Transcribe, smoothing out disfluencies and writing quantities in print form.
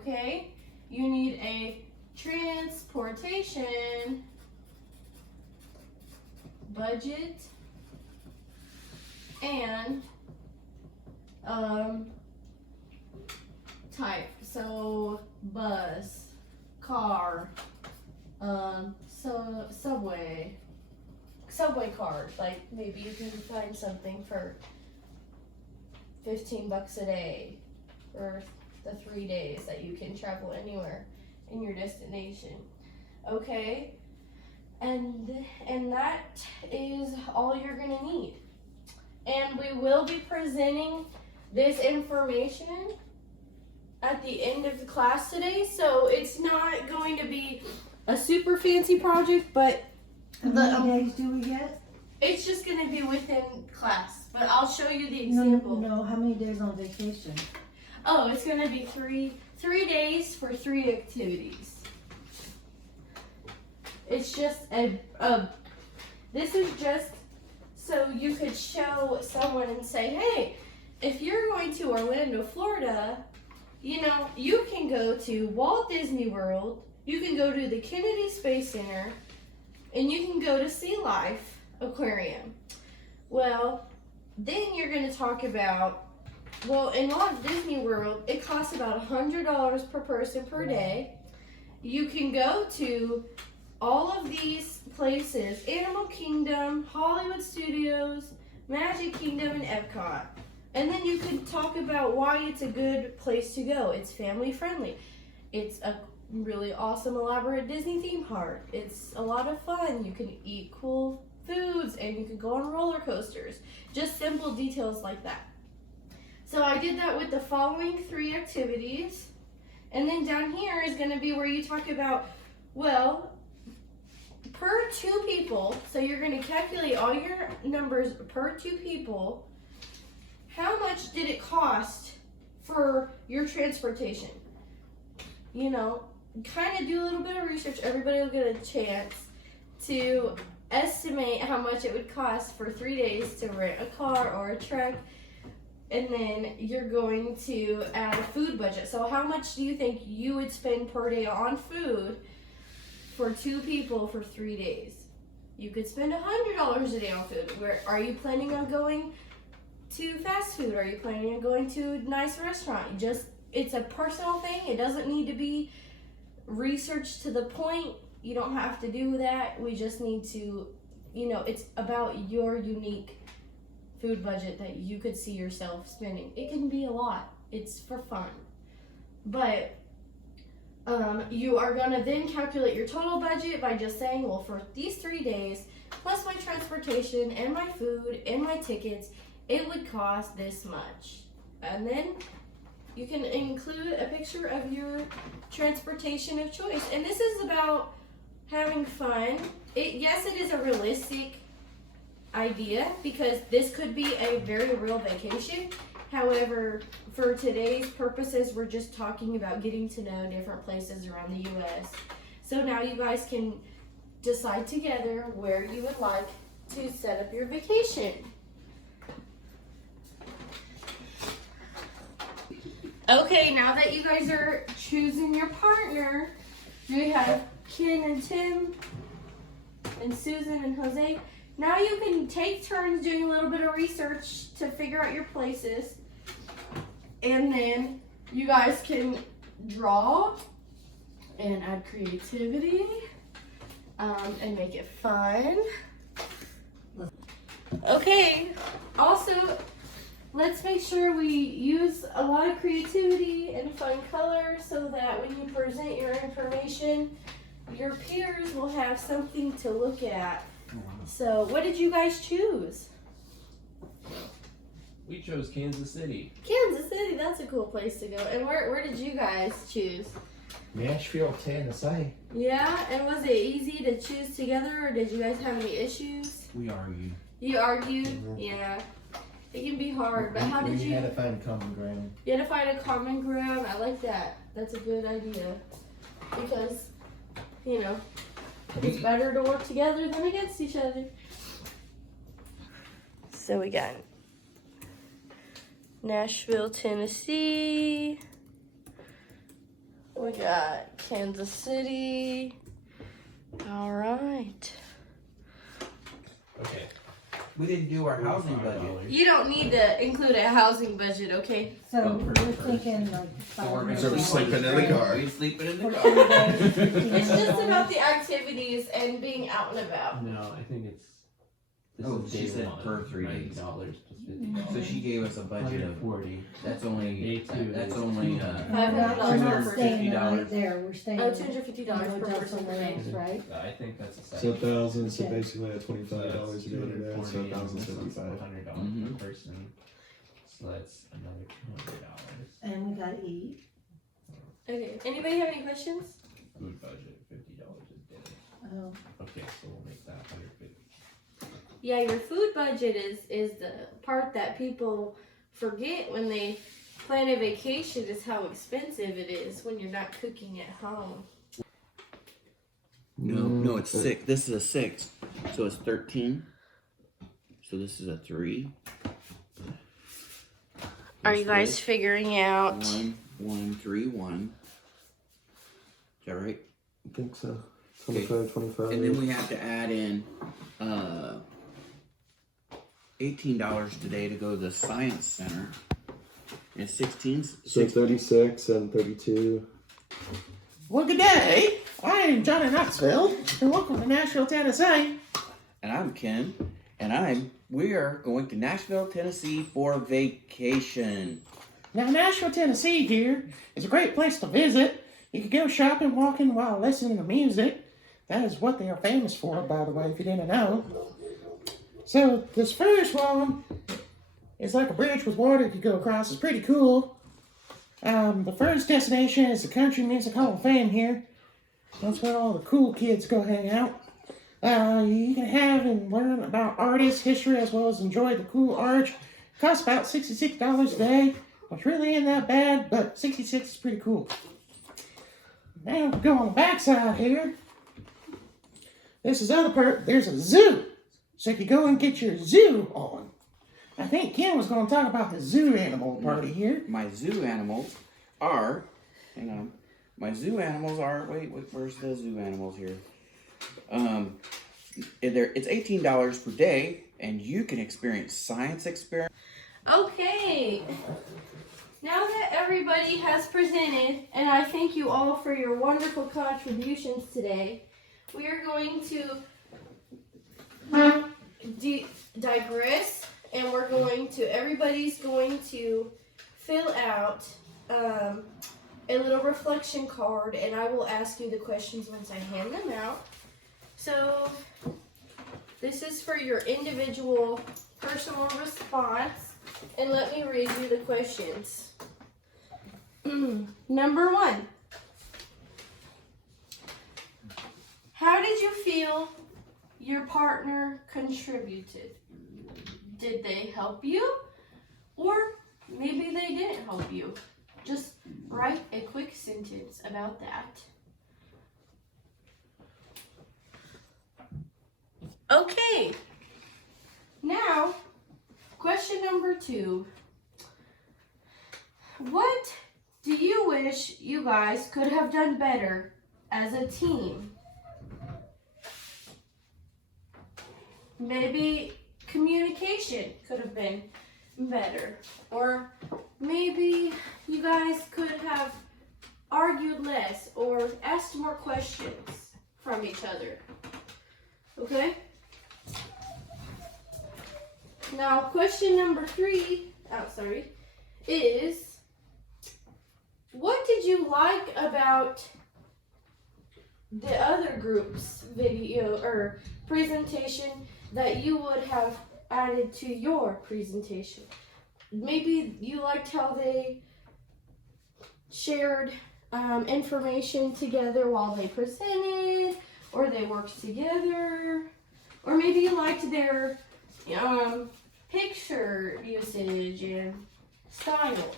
okay? You need a transportation budget and type. So bus, car, subway card. Like maybe you can find something for $15 a day for the 3 days that you can travel anywhere in your destination. Okay? And that is all you're gonna need. And we will be presenting this information at the end of the class today, so it's not going to be a super fancy project, but How many days do we get? it's just going to be within class. But I'll show you the example. No, how many days on vacation? Oh, it's going to be three days for 3 activities. It's just this is just so you could show someone and say, hey, if you're going to Orlando, Florida, you know, you can go to Walt Disney World, you can go to the Kennedy Space Center, and you can go to Sea Life Aquarium. Well, then you're going to talk about, well, in Walt Disney World, it costs about $100 per person per day. You can go to all of these places, Animal Kingdom, Hollywood Studios, Magic Kingdom, and Epcot. And then you could talk about why it's a good place to go. It's family friendly. It's a really awesome, elaborate Disney theme park. It's a lot of fun. You can eat cool foods and you can go on roller coasters. Just simple details like that. So I did that with the following 3 activities. And then down here is going to be where you talk about, well, per 2 people, so you're going to calculate all your numbers per 2 people. How much did it cost for your transportation? You know, kind of do a little bit of research. Everybody will get a chance to estimate how much it would cost for 3 days to rent a car or a truck. And then you're going to add a food budget. So how much do you think you would spend per day on food for 2 people for 3 days? You could spend $100 a day on food. Where are you planning on going to fast food? Are you planning on going to a nice restaurant? It's a personal thing. It doesn't need to be researched to the point. You don't have to do that. We just need to, you know, it's about your unique food budget that you could see yourself spending. It can be a lot. It's for fun. But you are going to then calculate your total budget by just saying, well, for these 3 days, plus my transportation and my food and my tickets, it would cost this much. And then you can include a picture of your transportation of choice. And this is about having fun. Yes, it is a realistic idea because this could be a very real vacation. However, for today's purposes, we're just talking about getting to know different places around the U.S. So now you guys can decide together where you would like to set up your vacation. Okay, now that you guys are choosing your partner, we have Ken and Tim and Susan and Jose. Now you can take turns doing a little bit of research to figure out your places. And then you guys can draw and add creativity and make it fun. Okay, also, let's make sure we use a lot of creativity and fun colors so that when you present your information, your peers will have something to look at. So, what did you guys choose? We chose Kansas City. Kansas City, that's a cool place to go. And where did you guys choose? Nashville, Tennessee. Yeah, and was it easy to choose together or did you guys have any issues? We argued. You argued? Mhm. Yeah. It can be hard, but how did We you... had to find common ground. You had to find a common ground. I like that. That's a good idea. Because, you know, it's better to work together than against each other. So we got Nashville, Tennessee. We got Kansas City. All right. Okay. We didn't do our housing budget. You don't need to include a housing budget, okay? So Oh, we're per thinking like So we're gonna $500. So we're sleeping in the car. We sleeping in the For car. 2 days, It's just $1,500. about the activities and being out and about. No, I think it's. This Oh, is she day said one, per 3 days. $90 plus $50. So she gave us a budget of, 140. that's only, Day two that's is only, We're $500 not per staying the $250. night there, we're staying. Oh, $250 in a per hotel person per somewhere day. else, right? I think that's a So second. 1,000, so Okay. basically at $25 a day to that, so $240 and this is $1,075. $100 Mhm. per person. So that's another $200. And we gotta eat. Okay. Anybody have any questions? Food budget $50 a day. Oh, Okay, so we'll make that 150. Yeah, your food budget is the part that people forget when they plan a vacation is how expensive it is when you're not cooking at home. no, it's 6. This is a 6. So it's 13. So this is a 3. Are you guys figuring out? 1, 1, 3, 1. Is that right? I think so. Okay. 25, 25. And then we have to add in $18 today to go to the science center. And 16. So 36 and 32. Well, good day. I am Johnny Knoxville, and welcome to Nashville, Tennessee. And I'm Ken, and we are going to Nashville, Tennessee for vacation. Now, Nashville, Tennessee, dear, is a great place to visit. You can go shopping, walking while listening to music. That is what they are famous for, by the way, if you didn't know. So, this first one is like a bridge with water you can go across. It's pretty cool. The first destination is the Country Music Hall of Fame here. That's where all the cool kids go hang out. You can have and learn about artists, history, as well as enjoy the cool arch. Costs about $66 a day, which really ain't that bad, but 66 is pretty cool. Now we go on the backside here. This is the other part. There's a zoo, so you can go and get your zoo on. I think Ken was going to talk about the zoo animal party here. My zoo animals are, hang on, wait, where's the zoo animals here? It's $18 per day, and you can experience science experiments. Okay. Now that everybody has presented, and I thank you all for your wonderful contributions today, we are going to digress, and everybody's going to fill out a little reflection card, and I will ask you the questions once I hand them out. So this is for your individual personal response, and let me read you the questions. Number 1. How did you feel your partner contributed? Did they help you? Or maybe they didn't help you. Just write a quick sentence about that. Okay. Now, question number 2. What do you wish you guys could have done better as a team? Maybe communication could have been better. Or maybe you guys could have argued less or asked more questions from each other. Okay? Now, question number 3, is what did you like about the other group's video or presentation that you would have added to your presentation? Maybe you liked how they shared information together while they presented, or they worked together, or maybe you liked their picture usage and style.